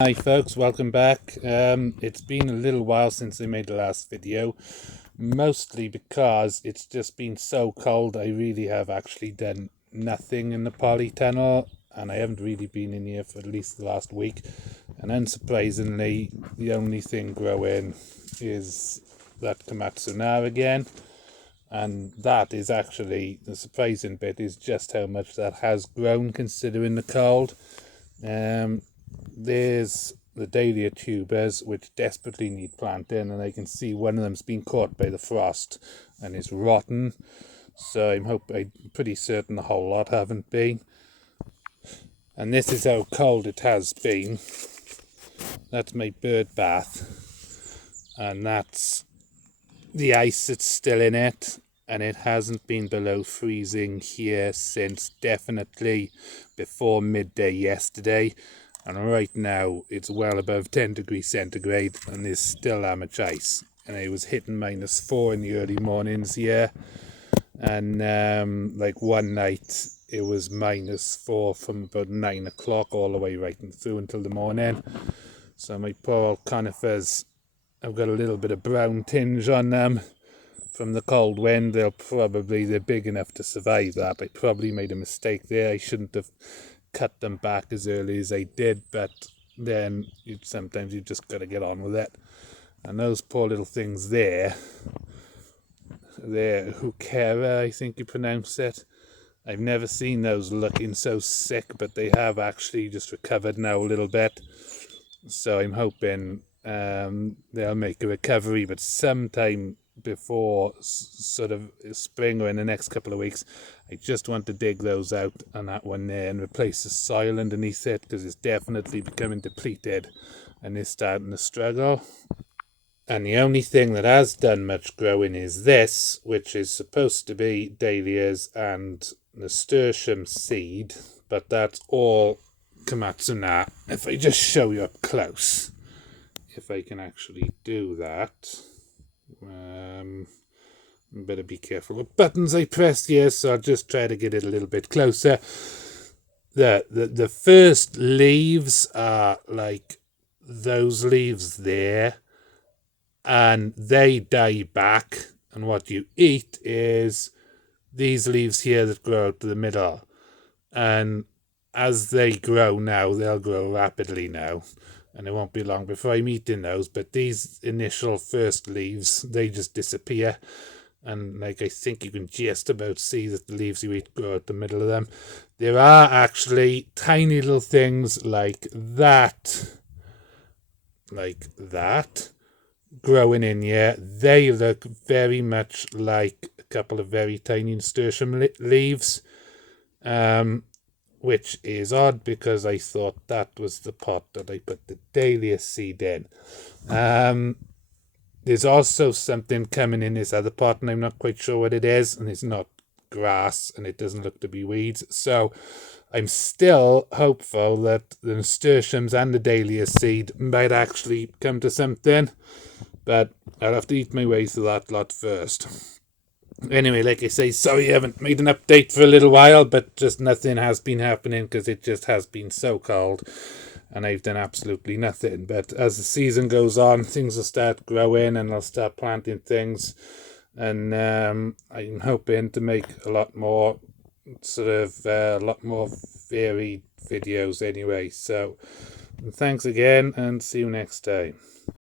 Hi folks, welcome back. It's been a little while since I made the last video, mostly because it's just been so cold. I really have actually done nothing in the polytunnel, and I haven't really been in here for at least the last week. And unsurprisingly, the only thing growing is that Komatsuna again. And that is actually, the surprising bit is just how much that has grown considering the cold. There's the dahlia tubers, which desperately need planting, and I can see one of them's been caught by the frost and is rotten. So I'm pretty certain the whole lot haven't been. And this is how cold it has been. That's my bird bath, and that's the ice that's still in it. And it hasn't been below freezing here since definitely before midday yesterday. And right now it's well above 10 degrees centigrade and there's still that much ice. And it was hitting -4 in the early mornings here. And like one night it was -4 from about 9 o'clock all the way right through until the morning. So my poor old conifers have got a little bit of brown tinge on them from the cold wind. They're big enough to survive that. I probably made a mistake there. I shouldn't have cut them back as early as I did, but then sometimes you just got to get on with it. And those poor little things they're Hukera, I think you pronounce it. I've never seen those looking so sick, but they have actually just recovered now a little bit. So I'm hoping they'll make a recovery, but sometime before sort of spring or in the next couple of weeks, I just want to dig those out on that one there and replace the soil underneath it, because it's definitely becoming depleted and it's starting to struggle. And the only thing that has done much growing is this, which is supposed to be dahlias and nasturtium seed, but that's all Komatsuna. If I just show you up close, if I can actually do that. Better be careful what buttons I press here, so I'll just try to get it a little bit closer. The first leaves are like those leaves there, and they die back, and what you eat is these leaves here that grow out to the middle. And as they grow now, they'll grow rapidly now, and it won't be long before I'm eating those. But these initial first leaves, they just disappear. And like, I think you can just about see that the leaves you eat grow at the middle of them. There are actually tiny little things like that growing in here. They look very much like a couple of very tiny nasturtium leaves, which is odd because I thought that was the pot that I put the dahlia seed in. There's also something coming in this other pot, and I'm not quite sure what it is, and it's not grass, and it doesn't look to be weeds. So I'm still hopeful that the nasturtiums and the dahlia seed might actually come to something, but I'll have to eat my way through that lot first. Anyway, like I say, sorry I haven't made an update for a little while, but just nothing has been happening because it just has been so cold and I've done absolutely nothing. But as the season goes on, things will start growing and I'll start planting things, and I'm hoping to make a lot more varied videos anyway. So thanks again, and see you next time.